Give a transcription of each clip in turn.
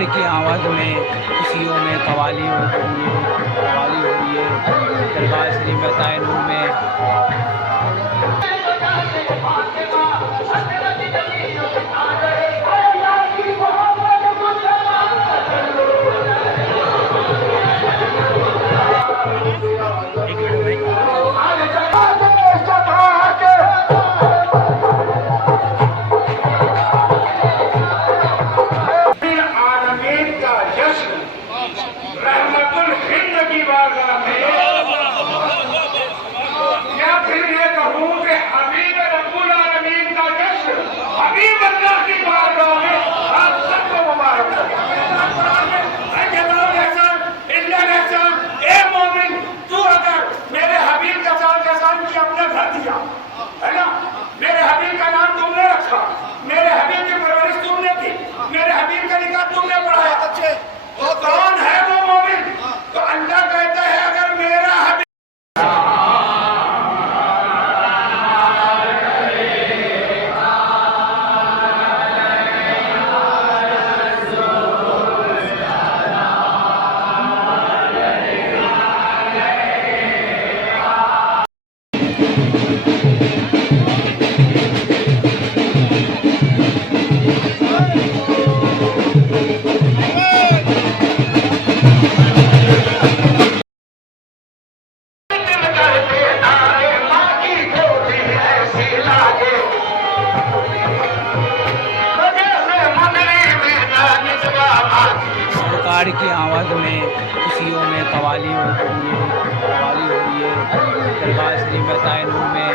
سرکار کی آمد میں خوشیوں میں قوالی ہو رہی ہے دربار شریف تعین میں سرکار کی آمد میں خوشیوں میں قوالی ہو رہی ہے دربار شریف تعین میں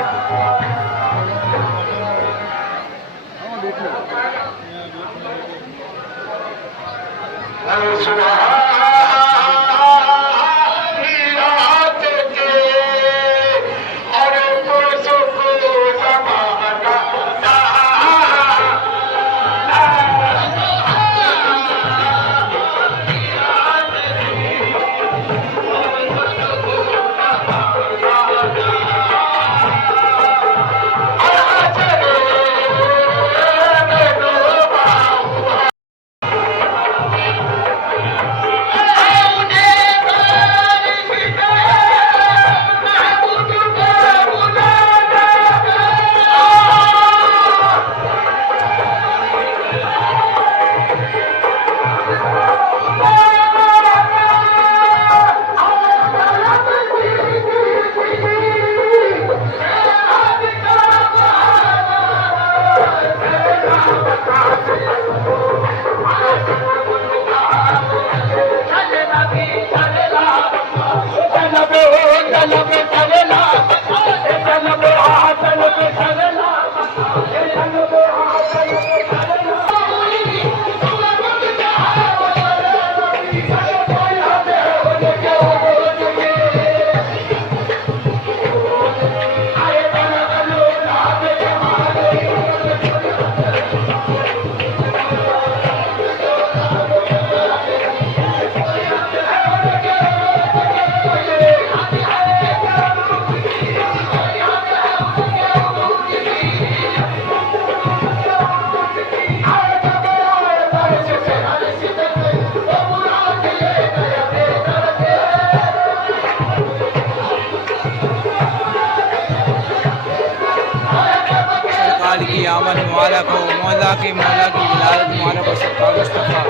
کی آمد مبارک ہو مولا کی ولادت مبارک ہو سرکار مصطفیٰ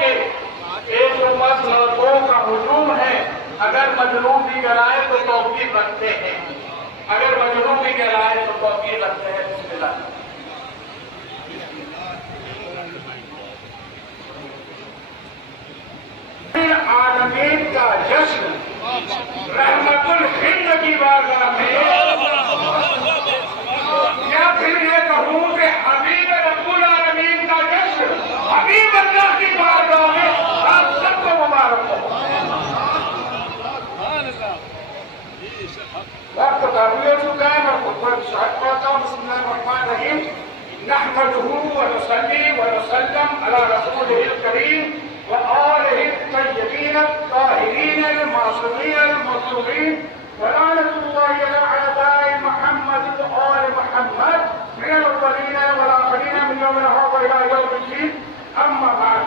گے کہ جو مذہبوں کا ہجوم ہے، اگر مجنون بھی کرائے تو توقیر رکھتے ہیں، اگر مجنون بھی کرائے تو توقیر رکھتے ہیں. بسم اللہ. عالمین کا جشن رحمت الہند کی بارگاہ میں، یا پھر یہ کہوں کہ حبیب رب العالمین کا جشن حبیب اللہ کی بارگاہ میں آپ سب کو مبارک ہو. وقت کافی ہو چکا ہے، میں خطبہ کی شاہد پڑھتا ہوں. بسم اللہ الرحمن الرحیم. نحمده ونصلي ونسلم على رسوله الكريم وآله الطيبين الطاهرين المعصومين المظلومين ولعنة الله على أعداء محمد وآل محمد من الأولين والآخرين من يوم هذا إلى يوم الدين. أما بعد،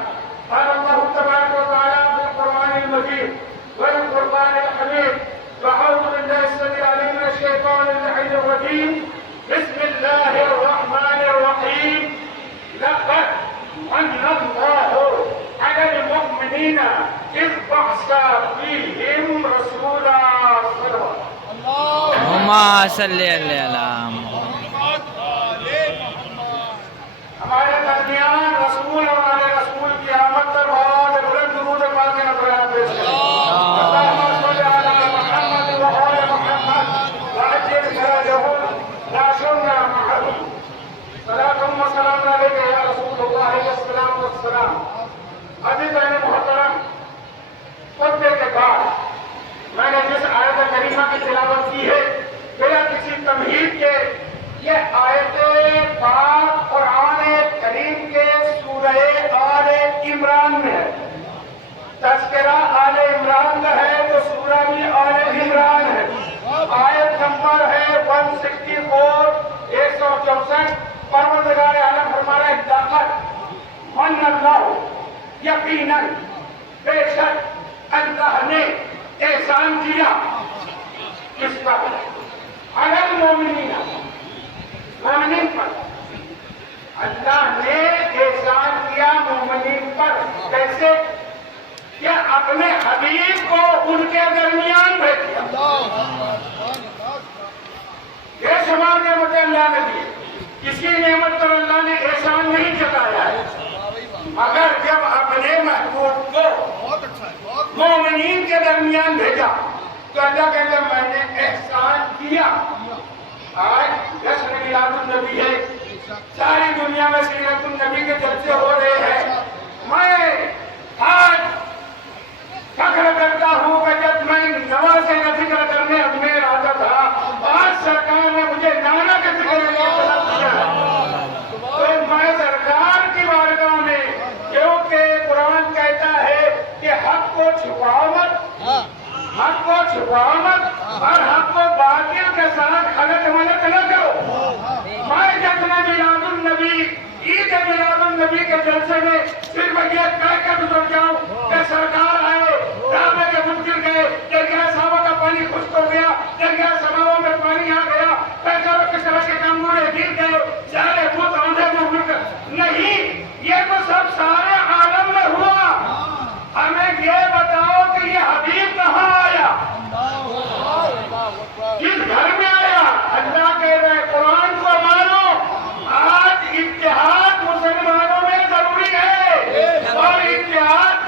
قال الله تبارك وتعالى في القرآن المجيد والقرآن الحميد: فأعوذ بالله السميع العليم من الشيطان اللعين الرجيم. بسم الله الرحمن الرحيم. لقد من الله على المؤمنين إذ بعث فيهم رسولا. اللهم صل علی ہمارے درمیان رسول اور آل رسول کی آمد پر بہت بلند درود پاک نذرانہ پیش کریں. اللهم صل على محمد وآل محمد وعجل فرجهم لا شرنا معهم. صلاة وسلام علیک یا رسول اللہ والسلام والسلام. عزیزان محترم، خطبے کے بعد میں نے جس آیت کریمہ کی تلاوت کی ہے، بلا کسی تمہید کے یہ آیت پاک قرآن کریم کے سورہ آل عمران میں ہے. تذکرہ آل عمران کا ہے تو سورہ بھی آل عمران ہے. آیت نمبر ہے 164 164. پروردگار عالم فرما رہا ہے: لقد من اللہ، یقیناً بے شک اللہ نے احسان کیا. کس پر؟ علی المومنین، مومنین پر. اللہ نے احسان کیا مومنین پر. کیسے؟ کہ اپنے حبیب کو ان کے درمیان بھیج دیا. یہ شمار نعمت اللہ نے دی. کسی نعمت پر اللہ نے احسان نہیں جتایا ہے، مگر جب اپنے محبوب کو مومنین کے درمیان بھیجا تو اللہ کہتا میں نے احسان کیا. آج جشن میلاد النبی ہے، ساری دنیا میں سیرت النبی کے چرچے ہو رہے ہیں. میں آج فخر کرتا ہوں کہ جب میں نوازے کا ذکر کرنے اجمیر آتا تھا، آج سرکار نے مجھے نانا کا ذکر کرنے طلب کیا. تو میں سرکار کی بارگاہ میں، کیونکہ قرآن کہتا ہے کہ حق کو چھپاؤ مت، حق کو چھپاؤ مت اور حق کو باطل کے ساتھ خلط ملط نہ کرو. میں جتنا میلاد النبی، عید میلاد النبی کے جلسے میں صرف یہ کہہ کر گزر جاؤں کہ سرکار آئے، کعبے کے منکر گئے، درگاہ صحابہ کا پانی خشک ہو گیا، درگاہ صحابہ میں پانی آ گیا، پیسوں کس طرح کے کمزورے گر گئے، سارے بت آندھے نہیں. یہ تو سب سارے عالم میں ہوا. ہمیں یہ بتاؤ کہ یہ حبیب کہاں آیا، کس گھر میں آیا. اللہ کہہ رہے قرآن کو مانو. آج اتحاد مسلمانوں میں ضروری ہے اور اتحاد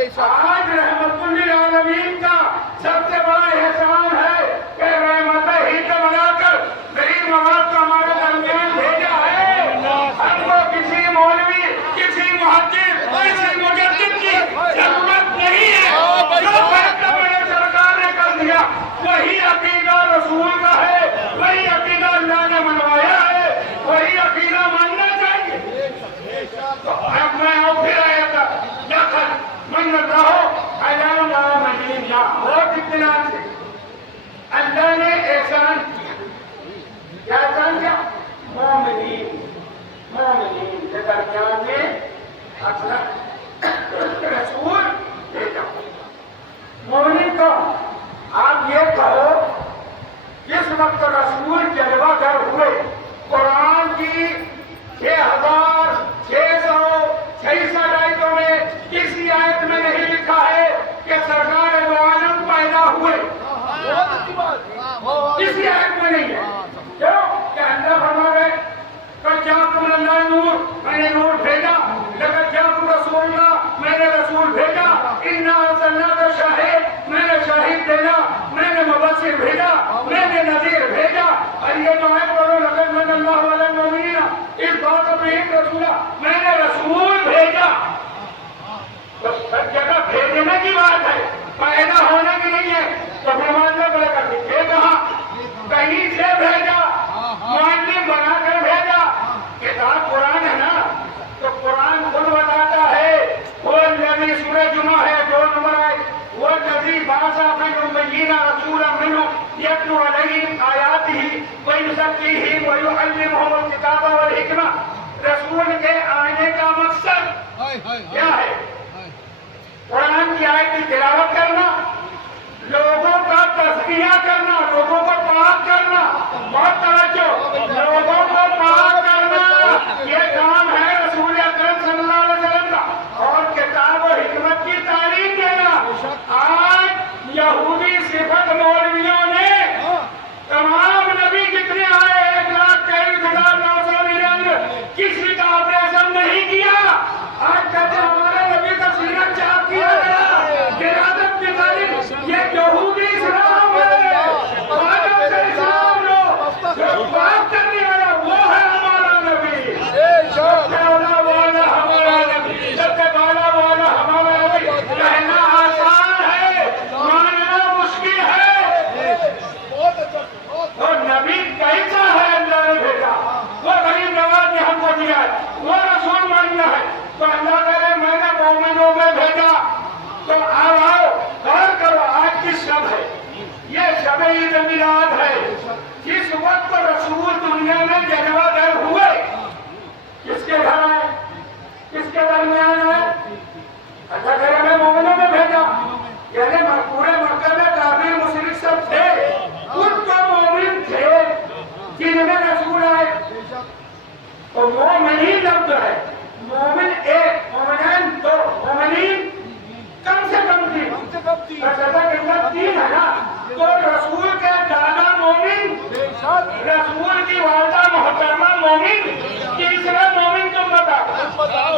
آج رحمت للعالمین کا سب سے بڑا احسان ہے کہ رحمت ہی کا بنا کر غریب نواز کو ہمارے درمیان بھیجا ہے. ہم کو کسی مولوی، کسی محدث، کسی مجدد کی ضرورت نہیں ہے. جو فیصلہ میرے سرکار نے کر دیا وہی عقیدہ رسول کا ہے، وہی عقیدہ اللہ نے منوایا ہے، وہی عقیدہ ماننا چاہیے. تو اب میں اور پھر آیا تھا من رہو علانا مدینہ اور کتنا سے اللہ نے احسان کیا احسان کیا؟ مومنین کے درمیان میں اپنا رسول بھیجا. مومنین کو آپ یہ کہو جس وقت رسول جلوہ گر ہوئے قرآن کی 6666 آیتوں میں کسی آیت میں نہیں لکھا ہے کہ سرکار دو عالم پیدا ہوئے. کسی آیت میں نہیں ہے. کیوں کہ اللہ فرما رہے قد جاءکم اللہ نور، میں نے نور بھیجا. لقد جاءکم رسول اللہ، میں نے رسول بھیجا. انا ارسلناک شاہد، میں نے شاہد بھیجا. میں نے مبشر بھیجا، میں نے نذیر بھیجا. اور یہ جو ہے پڑھو لقد من اللہ علی المؤمنین اذ بعث فیہم رسولا، میں نے رسول بھیجا. تو سب جگہ بھیجنے کی بات ہے، پیدا ہونے کی نہیں ہے. تو پھر مطلب یہ کہاں کہیں سے بھیجا، معلم بنا کر بھیجا. کتاب قرآن ہے نا، تو قرآن خود بتاتا ہے وہ الذی، سورہ جمعہ ہے 2 نمبر ہے، وہ الذی بعث فی الامیین رسولا منہم یتلو علیہم آیاتہ ویزکیہم ویعلمہم الکتاب والحکمہ. رسول کے آنے کا مقصد کیا ہے؟ قرآن کی آیت کی تلاوت کرنا، لوگوں کا تزکیہ کرنا، لوگوں کو پاک کرنا. بہت توجہ، لوگوں کو پاک کرنا یہ کام ہے رسول اکرم صلی اللہ علیہ وسلم کا. اور کتاب و حکمت کی تعلیم دینا. آج یہودی صفت مولویوں نے تمام نبی جتنے آئے 1,23,999 کسی کا آپریشن نہیں کیا. آج کہتے ہمارے نبی کا سینہ چاک کیا گیا. ولادت کی تعلیم یہ یہودی اسلام ہے. آدم سے اسلام لو، جو بات کرنے والا وہ ہے ہمارا نبی. سب سے اولا والا ہمارا نبی، سب سے بالا والا ہمارا نبی. کہنا آسان ہے، ماننا مشکل ہے. اور نبی کیسا ہے اللہ نے بھیجا، وہ غریب نواز نے ہم کو دیا ہے، وہ رسول ماننا ہے. تو اللہ کرے میں نے مومنوں میں بھیجا. تو آؤ غور کرو آج کس شب ہے؟ یہ شب عید میلاد ہے. جس وقت رسول دنیا میں جلوہ گر ہوئے کس کے گھر آئے، کس کے درمیان ہے؟ اللہ کرے میں مومنوں میں بھیجا. یعنی پورے مکہ میں کافر مشرک سب تھے، خود تو مومن تھے جن میں رسول آئے. تو مومنین لفظ ہے، مومن ایک، مومنین دو، مومنین کم سے کم تین. تین ہے نا. تو رسول کے دادا مومن، رسول کی والدہ محترمہ مومن، تیسرا مومن تم بتاؤ.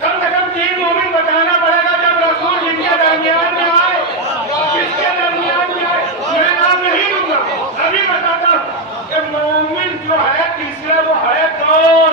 کم سے کم 3 مومن بتانا پڑے گا جب رسول جن کے درمیان میں آئے. کس کے درمیان میں آئے میں نام نہیں دوں گا، ابھی بتاتا ہوں کہ مومن جو ہے تیسرا وہ ہے کون؟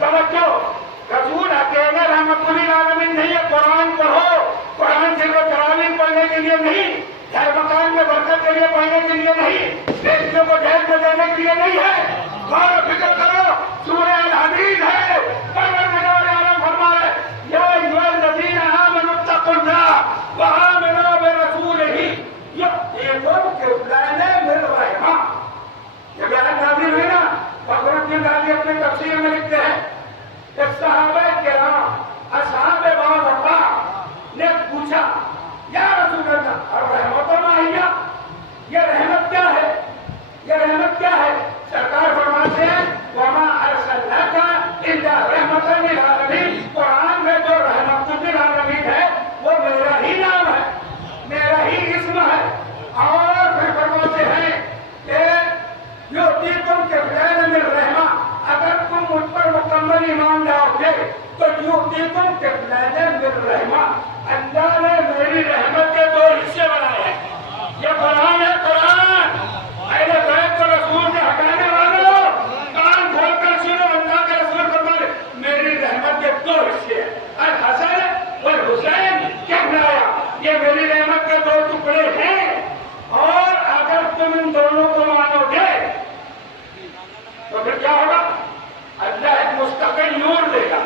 توجہ رسول اکیلے رحمت للعالمین نہیں ہے. قرآن پڑھو. قرآن صرف تراویح پڑھنے کے لیے نہیں, گھر مکان میں برکت کے لیے پڑھنے کے لیے نہیں, بیٹیوں کو جہیز میں دینے کے لیے نہیں ہے. غور و فکر کرو, سورہ الحدید ہے. پروردگار عالم فرمائے یا ایھا الذین آمنوا اتقوا اللہ وآمنوا برسولہ یؤتیکم کفلین من رحمہ. جب آیت نازل ہوئی نا, فخرالدین رازی اپنی تفسیر میں لکھتے ہیں کہ صحابہ کرام اصحاب وفا نے پوچھا یا رسول اللہ الرحمت ماہیہ, یہ رحمت کیا ہے, یہ رحمت کیا ہے؟ سرکار فرماتے ہیں وما ارسلناک الا رحمۃ للعالمین. قرآن میں جو رحمت للعالمین ہے وہ میرا ہی نام ہے, میرا ہی اسم ہے. اور پھر فرماتے ہیں کہ یؤتیکم کفلین من رحمہ, اگر تم مجھ پر مکمل ایمان لاؤ گے تو یؤتیکم کفلین من رحمہ, اللہ نے میری رحمت کے دو حصے بنائے ہیں. یہ قرآن ہے, قرآن. اہل بیت کو رسول سے ہٹانے والوں کان کھول کر سنو, اللہ کے رسول فرماتے میری رحمت کے دو حصے ہیں, الحسن والحسین. کیا بنایا؟ یہ میری رحمت کے دو ٹکڑے ہیں. اور اگر تم ان دونوں کو مانو گے تو پھر کیا ہوگا؟ اللہ ایک مستقل نور دے گا.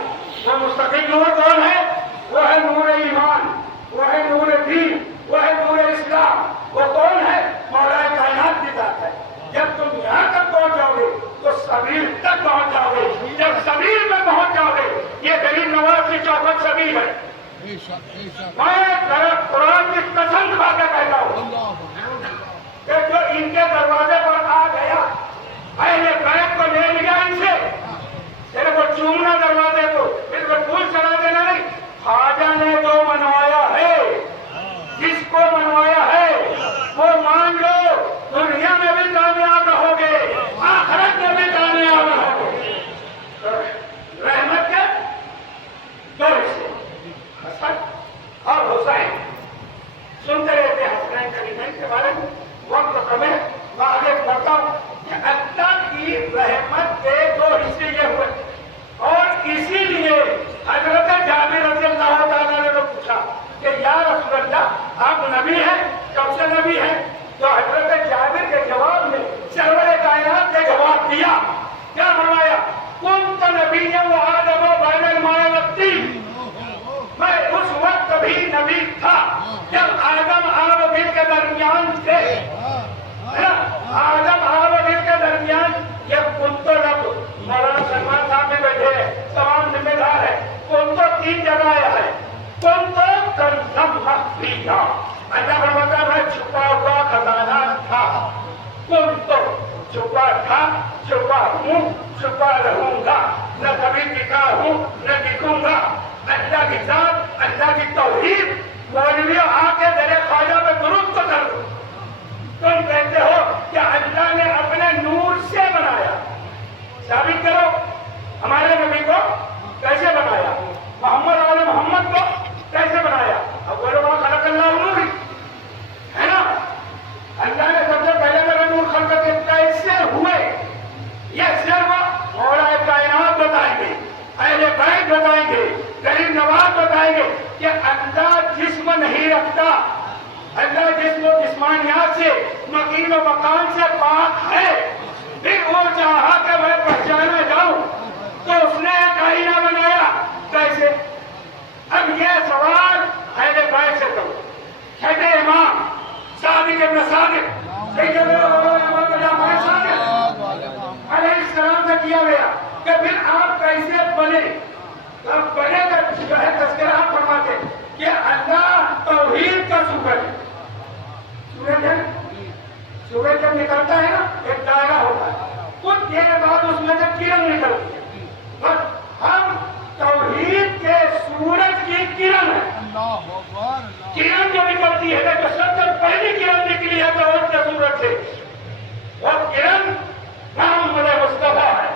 وہ مستقل نور کون ہے؟ وہ ہے نور ایمان, وہ ہے نور دین, وہ ہے نور اسلام. وہ کون ہے؟ مولا کائنات کی ذات ہے. جب تم یہاں تک پہنچ جاؤ گے تو سبیل تک پہنچ جاؤ گے. جب سبیل میں پہنچ جاؤ گے, یہ غریب نواز کی چوکھٹ سبیل ہے. میں قرآن کی قسم کھا کے کہتا ہوں کہ جو ان کے دروازے پر آ گیا, اہل بیت کو لے لیا ان سے, صرف وہ چومنا دروازے کو, پھر وہ پھول چلا دینا نہیں. خواجہ نے جو منوایا ہے, جس کو منوایا ہے وہ مان لو, دنیا میں بھی کامیاب رہو گے, آخرت میں بھی کامیاب رہو گے. رحمت کے دو حصے, حسن اور حسین. سنتے رہتے ہیں حسنین کریمین کے بارے میں, وقت کم ہے, میں آگے بڑھتا ہوں. اللہ کی رحمت کے دو حصے یہ ہوئے, اور اسی لیے حضرت جابر رضی اللہ تعالیٰ نے پوچھا کہ یا رسول اللہ آپ نبی ہیں, کب سے نبی ہیں؟ تو حضرت جابر کے جواب میں سرور کائنات نے جواب دیا. کیا فرمایا؟ کنت نبیا وآدم بین الماء والطین. میں اس وقت بھی نبی تھا جب آدم آب و گل کے درمیان تھے. آدم آب و گل کے درمیان یہ کنت لب, مولانا سلمان صاحب میں بیٹھے ہیں, تمام ذمہ دار ہے. کنت تین جگہ آیا ہے. کنت کنزم مخفیہ, اللہ فرماتا ہے میں چھپا ہوا خزانہ تھا. کنت چھپا تھا, چھپا ہوں, چھپا رہوں گا, نہ کبھی دکھا ہوں نہ دکھوں گا. اللہ کی ذات, اللہ کی توحید. مولویوں آ کے میرے خواجہ میں درود تو کر دو. تم کہتے ہو کہ اللہ نے اپنے نور سے بنایا, ثابت کرو ہمارے نبی کو کیسے بنایا, محمد علیہ محمد کو کیسے بنایا. اب بولو وہاں خلق اللہ نور ہے نا, اللہ نے سب سے پہلے میرے نور خلق کے کیسے ہوئے, یہ صرف مولا کائنات بتائیں گے, اہل بیت بتائیں گے, غریب نواز بتائیں گے کہ اللہ جسم نہیں رکھتا. اللہ جسم و جسمانیات سے, مکین و مکان سے پاک ہے. پھر وہ چاہا کہ میں پہچانا جاؤں تو اس نے ایک آئینہ بنایا. کیسے؟ اب یہ سوال اہل بیت سے کرو. چھٹے امام صادق ابن صادق علیہ السلام سے کیا گیا کہ پھر آپ کیسے بنے. اب بنے کا جو ہے تذکرہ آپ فرماتے کہ اللہ توحید کا سورج ہے. سورج ہے, سورج جب نکلتا ہے نا ایک دائرہ ہوتا ہے, کچھ دیر بعد اس میں سے کرن نکلتی ہے. بس ہم توحید کے سورج کی کرن ہے. کرن جو نکلتی ہے جو سب سے پہلی کرن نکلی ہے توحید کے سورج سے, وہ کرن محمد مصطفیٰ ہے.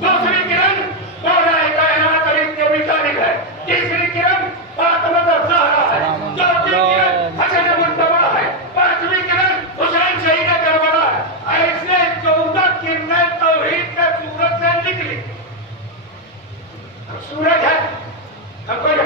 دوسری کرن مولا کائنات علی ابی طالب ہے. تیسری کرن فاطمہ الزہرا ہے. چوتھی کرن حسن مجتبیٰ ہے. پانچویں کرن حسین شہید کربلا ہے. ایسے 14 کرنیں توحید کے سورج سے نکلی.